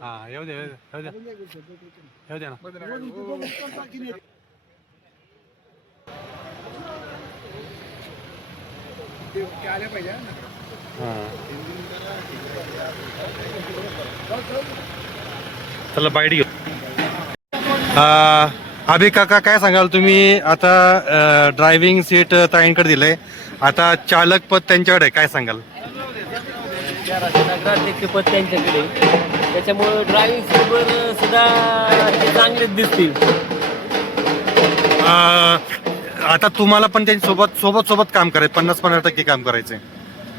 हा येऊ दे येऊ दे येऊ दे ना हा. चला बाईट घेऊ आ, अभि काका काय सांगाल? तुम्ही आता ड्रायव्हिंग सीट ताईंकडे दिलंय. आता चालक पद त्यांच्याकडे. काय सांगाल? नगराध्यक्षपद त्यांच्याकडे त्याच्यामुळं ड्रायव्हिंग सीटवर सुद्धा चांगलेच दिसतील. आता तुम्हाला पण त्यांच्यासोबत सोबत सोबत काम करायचं पन्नास पन्नास टक्के काम करायचंय.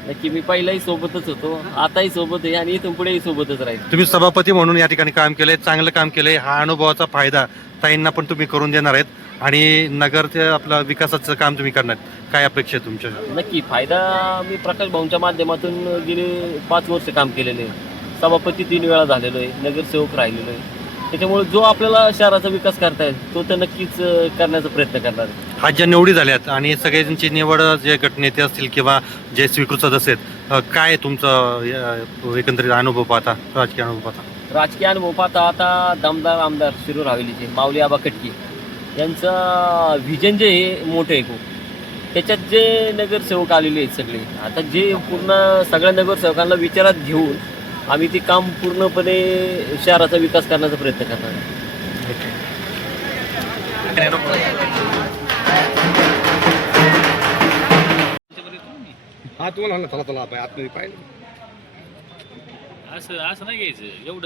नक्की मी पहिलाही सोबतच होतो आताही सोबत आहे आणि इथून पुढेही सोबतच राहील. तुम्ही सभापती म्हणून या ठिकाणी काम केलंय चांगलं काम केलंय. हा अनुभवाचा फायदा ताईंना पण तुम्ही करून देणार आहेत. आणि नगरच्या आपलं विकासाचं काम तुम्ही करणार आहेत. काय अपेक्षा आहे तुमच्या? नक्की. फायदा मी प्रकाश भाऊंच्या माध्यमातून गेले पाच वर्ष काम केलेले. आहे सभापती तीन वेळा झालेलो आहे. नगरसेवक राहिलेलो आहे. त्याच्यामुळे जो आपल्याला शहराचा विकास करता येईल तो तर नक्कीच अं, करण्याचा प्रयत्न करणार आहे. हा ज्या निवडी झाल्यात आणि सगळ्यांची निवड जे गटनेते असतील किंवा जे स्वीकृत सदस्य आहेत अ, काय तुमचं एकंदरीत अनुभव पाहता राजकीय अनुभव पाहता? राजकीय अनुभव पाहता आता दमदार आमदार शिरूर हवेलीचे माऊली आबा कटकी. यांचं व्हिजन जे आहे मोठं आहे खूप. त्याच्यात जे नगरसेवक आलेले आहेत सगळे आता जे पूर्ण सगळ्या नगरसेवकांना विचारात घेऊन आम्ही ते काम पूर्णपणे शहराचा विकास करण्याचा प्रयत्न करणार आहे. हा तुम्हाला चला चला असं असं नाही घ्यायचं. एवढं